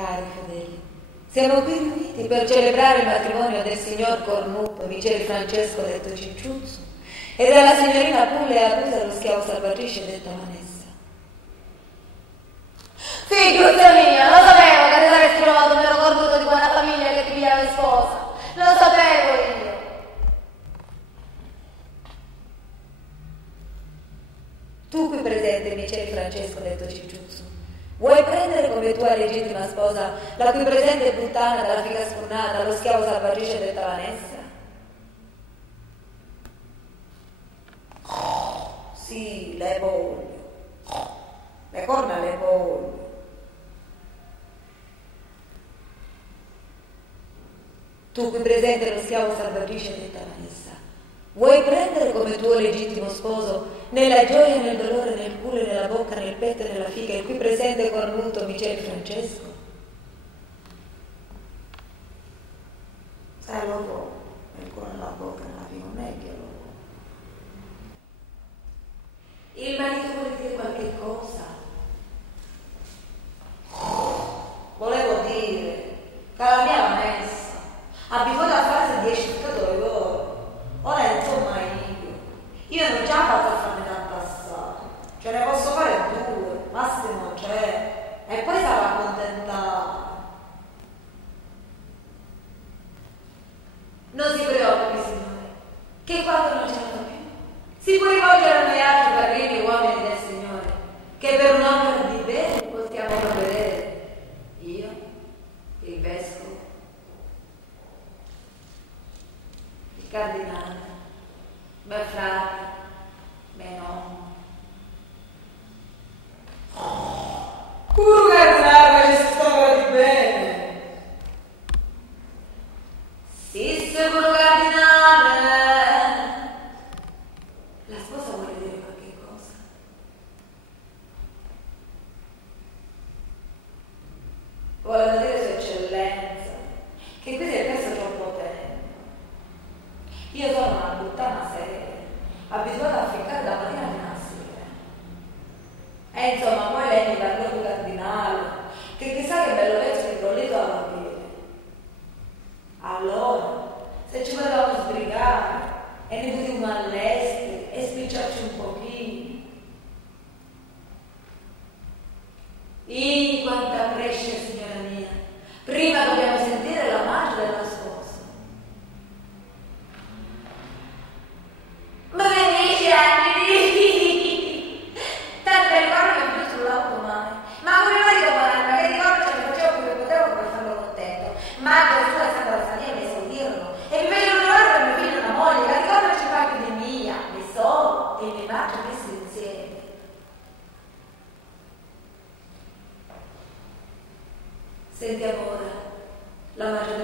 Cari fedeli, siamo qui riuniti per celebrare il matrimonio del signor Cornuto Michele Francesco detto Cicciuzzo e della signorina Puglia Abusa lo schiavo salvatrice detta Vanessa. Figliuzza mia, lo sapevo che ti saresti trovato un vero Cornuto di buona famiglia che ti pigliava in sposa. Lo sapevo io. Tu qui presente, Michele Francesco detto Cicciuzzo, vuoi prendere come tua legittima sposa la qui presente puttana dalla figa sfornata, lo schiavo salvatrice detta Vanessa? Sì, le voglio. Le corna le voglio. Tu qui presente lo schiavo salvatrice detta Vanessa, vuoi prendere come tuo legittimo sposo nella gioia, nel dolore, nel culo, nella bocca, nel petto e nella figa il qui presente Cornuto Michele Francesco? Sai, lo vuoi, nel culo, nella bocca, nella figa, non è che lo vuoi. Il marito vuole dire qualche cosa? Volevo dire che la mia Vanessa abituata a farsi 10 pescatori d'oro, ora insomma io non già vado a farmi tanta passare, ce ne posso fare 2, massimo 3 e poi sarà accontentata. Non si preoccupi signore, che quando non ce la fa più si può rivolgere a noi altri padrini uomini del Signore, che per un'opera di bene possiamo provvedere, io, il vescovo, il cardinale, me frate, me nonno. Pure cardinale che ci sta di bene. Sì, sicuro cardinale. La sposa vuole dire qualche cosa. Volevo dire sua eccellenza, che qui si è perso troppo tempo. Io sono una puttana seria, abituata a ficcare da mattina fino a sera. E insomma, poi lei mi parlò di cardinale, che chissà che bello pezzo di bollito alla piede. Allora, se ci potevamo sbrigare e ne potevo all'estero e spicciarci un pochino. Quanta cresce, signora mia. Prima dobbiamo sentire la madre della sposa. Ma benissimo, tanto ricordo che più sull'auto mai. Ma come marito Maranna, che ricordo ce ne facevo più che potevo per farlo contento. Ma Gesù è stata la famiglia e esaudirlo. E mi fecero trovare per mio figlio una moglie, che ricordo ci fa più di mia. Mi so e mi mangio messi insieme. Sentiamo ora la madre